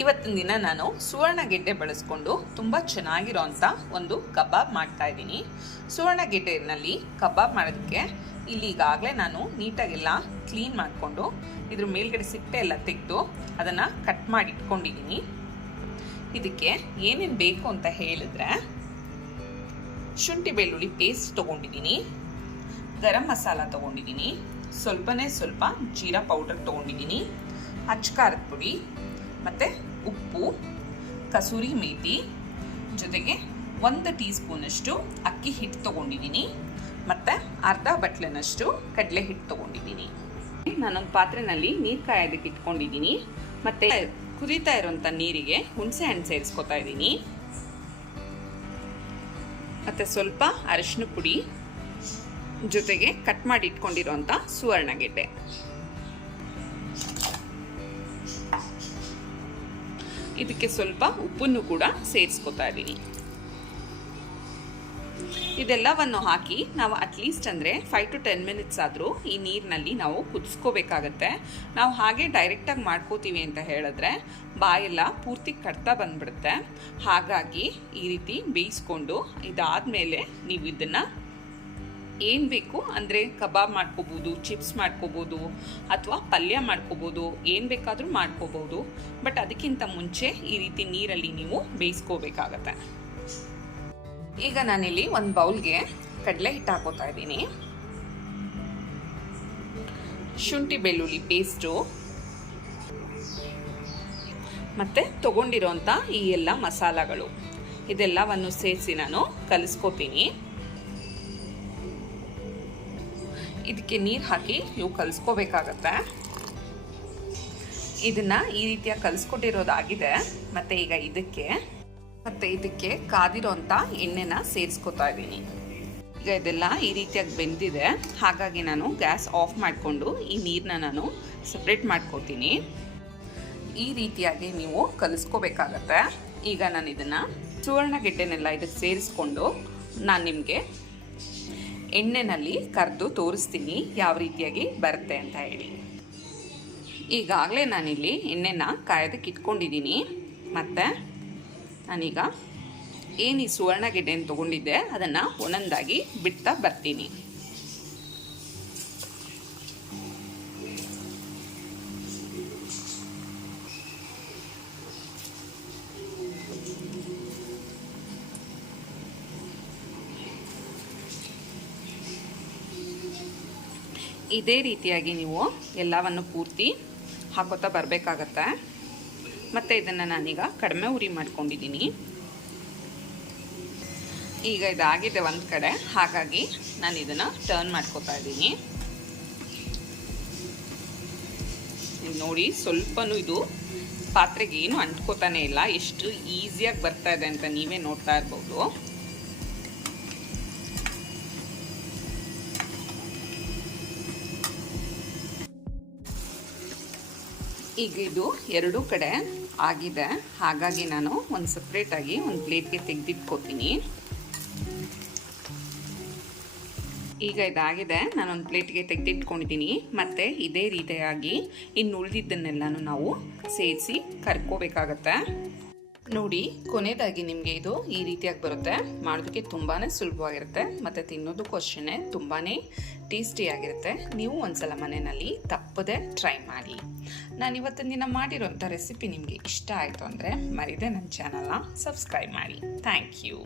ಇವತ್ತಿನ ದಿನ ನಾನು ಸುವರ್ಣಗೆಡ್ಡೆ ಬಳಸ್ಕೊಂಡು ತುಂಬ ಚೆನ್ನಾಗಿರೋಂಥ ಒಂದು ಕಬಾಬ್ ಮಾಡ್ತಾ ಇದ್ದೀನಿ. ಸುವರ್ಣಗೆಡ್ಡೆನಲ್ಲಿ ಕಬಾಬ್ ಮಾಡೋದಕ್ಕೆ ಇಲ್ಲಿ ಈಗಾಗಲೇ ನಾನು ನೀಟಾಗೆಲ್ಲ ಕ್ಲೀನ್ ಮಾಡಿಕೊಂಡು ಇದ್ರ ಮೇಲ್ಗಡೆ ಸಿಪ್ಪೆ ಎಲ್ಲ ತೆಗೆದು ಅದನ್ನು ಕಟ್ ಮಾಡಿ ಇಟ್ಕೊಂಡಿದ್ದೀನಿ. ಇದಕ್ಕೆ ಏನೇನು ಬೇಕು ಅಂತ ಹೇಳಿದ್ರೆ ಶುಂಠಿ ಬೆಳ್ಳುಳ್ಳಿ ಪೇಸ್ಟ್ ತೊಗೊಂಡಿದ್ದೀನಿ. ಗರಂ ಮಸಾಲ ತೊಗೊಂಡಿದ್ದೀನಿ. ಸ್ವಲ್ಪನೇ ಸ್ವಲ್ಪ ಜೀರಾ ಪೌಡರ್ ತೊಗೊಂಡಿದ್ದೀನಿ. ಅಚ್ಕಾರದ ಪುಡಿ ಮತ್ತು ಉಪ್ಪು, ಕಸೂರಿ ಮೇಥಿ ಜೊತೆಗೆ ಒಂದು ಟೀ ಸ್ಪೂನಷ್ಟು ಅಕ್ಕಿ ಹಿಟ್ಟು ತೊಗೊಂಡಿದ್ದೀನಿ ಮತ್ತು ಅರ್ಧ ಬಟ್ಲಿನಷ್ಟು ಕಡಲೆ ಹಿಟ್ಟು ತೊಗೊಂಡಿದ್ದೀನಿ. ನಾನೊಂದು ಪಾತ್ರೆನಲ್ಲಿ ನೀರು ಕಾಯೋದಕ್ಕೆ ಇಟ್ಕೊಂಡಿದ್ದೀನಿ. ಮತ್ತು ಕುದೀತಾ ಇರೋಂಥ ನೀರಿಗೆ ಹುಣಸೆ ಹಣ್ಣು ಸೇರಿಸ್ಕೊತಾ ಇದ್ದೀನಿ. ಮತ್ತು ಸ್ವಲ್ಪ ಅರಿಶಿನ ಪುಡಿ ಜೊತೆಗೆ ಕಟ್ ಮಾಡಿ ಇಟ್ಕೊಂಡಿರೋಂಥ ಸುವರ್ಣಗೆಡ್ಡೆ ಇದಕ್ಕೆ ಸ್ವಲ್ಪ ಉಪ್ಪನ್ನು ಕೂಡ ಸೇರಿಸ್ಕೊತಾ ಇದ್ದೀನಿ ಇದೆಲ್ಲವನ್ನು ಹಾಕಿ ನಾವು ಅಟ್ಲೀಸ್ಟ್ ಅಂದರೆ ಫೈವ್ ಟು ಟೆನ್ ಮಿನಿಟ್ಸ್ ಆದರೂ ಈ ನೀರಿನಲ್ಲಿ ನಾವು ಕುದಿಸ್ಕೋಬೇಕಾಗತ್ತೆ. ನಾವು ಹಾಗೆ ಡೈರೆಕ್ಟಾಗಿ ಮಾಡ್ಕೋತೀವಿ ಅಂತ ಹೇಳಿದ್ರೆ ಬಾಯೆಲ್ಲ ಪೂರ್ತಿ ಕಟ್ತಾ ಬಂದ್ಬಿಡುತ್ತೆ. ಹಾಗಾಗಿ ಈ ರೀತಿ ಬೇಯಿಸ್ಕೊಂಡು ಇದಾದಮೇಲೆ ನೀವು ಇದನ್ನು ಏನು ಬೇಕು? ಅಂದರೆ ಕಬಾಬ್ ಮಾಡ್ಕೋಬೋದು, ಚಿಪ್ಸ್ ಮಾಡ್ಕೋಬೋದು, ಅಥವಾ ಪಲ್ಯ ಮಾಡ್ಕೋಬೋದು, ಏನು ಬೇಕಾದರೂ ಮಾಡ್ಕೋಬೋದು. ಬಟ್ ಅದಕ್ಕಿಂತ ಮುಂಚೆ ಈ ರೀತಿ ನೀರಲ್ಲಿ ನೀವು ಬೇಯಿಸ್ಕೋಬೇಕಾಗತ್ತೆ. ಈಗ ನಾನಿಲ್ಲಿ ಒಂದು ಬೌಲ್ಗೆ ಕಡಲೆ ಹಿಟ್ಟು ಹಾಕೋತಾ ಇದ್ದೀನಿ. ಶುಂಠಿ ಬೆಳ್ಳುಳ್ಳಿ ಪೇಸ್ಟು. ಮತ್ತು ತೊಗೊಂಡಿರೋಂಥ ಈ ಎಲ್ಲ ಮಸಾಲಗಳು. ಇದೆಲ್ಲವನ್ನು ಸೇರಿಸಿ ನಾನು ಕಲಿಸ್ಕೋತೀನಿ. ಇದಕ್ಕೆ ನೀರು ಹಾಕಿ ನೀವು ಕಲಿಸ್ಕೋಬೇಕಾಗತ್ತೆ. ಇದನ್ನು ಈ ರೀತಿಯಾಗಿ ಕಲಿಸ್ಕೊಟ್ಟಿರೋದಾಗಿದೆ. ಮತ್ತು ಈಗ ಇದಕ್ಕೆ, ಮತ್ತು ಇದಕ್ಕೆ ಕಾದಿರೋಂಥ ಎಣ್ಣೆನ ಸೇರಿಸ್ಕೊತಾ ಇದ್ದೀನಿ. ಈಗ ಇದೆಲ್ಲ ಈ ರೀತಿಯಾಗಿ ಬೆಂದಿದೆ. ಹಾಗಾಗಿ ನಾನು ಗ್ಯಾಸ್ ಆಫ್ ಮಾಡಿಕೊಂಡು ಈ ನೀರನ್ನ ನಾನು ಸಪ್ರೇಟ್ ಮಾಡ್ಕೋತೀನಿ. ಈ ರೀತಿಯಾಗಿ ನೀವು ಕಲಿಸ್ಕೋಬೇಕಾಗತ್ತೆ. ಈಗ ನಾನು ಇದನ್ನು ಸುವರ್ಣಗೆಡ್ಡೆನೆಲ್ಲ ಇದಕ್ಕೆ ಸೇರಿಸ್ಕೊಂಡು ನಾನು ನಿಮಗೆ ಎಣ್ಣೆನಲ್ಲಿ ಕರೆದು ತೋರಿಸ್ತೀನಿ ಯಾವ ರೀತಿಯಾಗಿ ಬರುತ್ತೆ ಅಂತ ಹೇಳಿ. ಈಗಾಗಲೇ ನಾನಿಲ್ಲಿ ಎಣ್ಣೆನ ಕಾಯೋದಕ್ಕೆ ಇಟ್ಕೊಂಡಿದ್ದೀನಿ. ಮತ್ತು ನಾನೀಗ ಏನು ಈ ಸುವರ್ಣಗೆಡ್ಡೆನ ತೊಗೊಂಡಿದ್ದೆ, ಅದನ್ನು ಒಂದೊಂದಾಗಿ ಬಿಡ್ತಾ ಬರ್ತೀನಿ. ಇದೇ ರೀತಿಯಾಗಿ ನೀವು ಎಲ್ಲವನ್ನು ಪೂರ್ತಿ ಹಾಕೋತಾ ಬರಬೇಕಾಗತ್ತೆ. ಮತ್ತು ಇದನ್ನು ನಾನೀಗ ಕಡಿಮೆ ಉರಿ ಮಾಡ್ಕೊಂಡಿದ್ದೀನಿ. ಈಗ ಇದಾಗಿದೆ ಒಂದು ಕಡೆ. ಹಾಗಾಗಿ ನಾನು ಇದನ್ನು ಟರ್ನ್ ಮಾಡ್ಕೋತಾ ಇದ್ದೀನಿ. ನೋಡಿ ಸ್ವಲ್ಪನೂ ಇದು ಪಾತ್ರೆಗೆ ಏನು ಅಂಟ್ಕೋತಾನೆ ಇಲ್ಲ. ಎಷ್ಟು ಈಸಿಯಾಗಿ ಬರ್ತಾ ಇದೆ ಅಂತ ನೀವೇ ನೋಡ್ತಾ ಇರ್ಬೋದು. ಈಗ ಇದು ಎರಡೂ ಕಡೆ ಆಗಿದೆ. ಹಾಗಾಗಿ ನಾನು ಒಂದು ಸಪ್ರೇಟಾಗಿ ಒಂದು ಪ್ಲೇಟ್ಗೆ ತೆಗೆದಿಟ್ಕೋತೀನಿ. ಈಗ ಇದಾಗಿದೆ. ನಾನೊಂದು ಪ್ಲೇಟ್ಗೆ ತೆಗೆದಿಟ್ಕೊಂಡಿದ್ದೀನಿ. ಮತ್ತು ಇದೇ ರೀತಿಯಾಗಿ ಇನ್ನು ಉಳಿದಿದ್ದನ್ನೆಲ್ಲನೂ ನಾವು ಸೇರಿಸಿ ಕರ್ಕೋಬೇಕಾಗತ್ತೆ. ನೋಡಿ, ಕೊನೆಯದಾಗಿ ನಿಮಗೆ ಇದು ಈ ರೀತಿಯಾಗಿ ಬರುತ್ತೆ. ಮಾಡೋದಕ್ಕೆ ತುಂಬಾ ಸುಲಭವಾಗಿರುತ್ತೆ. ಮತ್ತು ತಿನ್ನೋದಕ್ಕೂ ಅಷ್ಟೇ ತುಂಬಾ ಟೇಸ್ಟಿಯಾಗಿರುತ್ತೆ ನೀವು ಒಂದ್ಸಲ ಮನೆಯಲ್ಲಿ ತಪ್ಪದೆ ಟ್ರೈ ಮಾಡಿ. ನಾನು ಇವತ್ತಿನ ದಿನ ಮಾಡಿರೋಂಥ ರೆಸಿಪಿ ನಿಮಗೆ ಇಷ್ಟ ಆಯಿತು ಅಂದರೆ ಮರಿದೆ ನನ್ನ ಚಾನಲ್ನ ಸಬ್ಸ್ಕ್ರೈಬ್ ಮಾಡಿ. Thank you.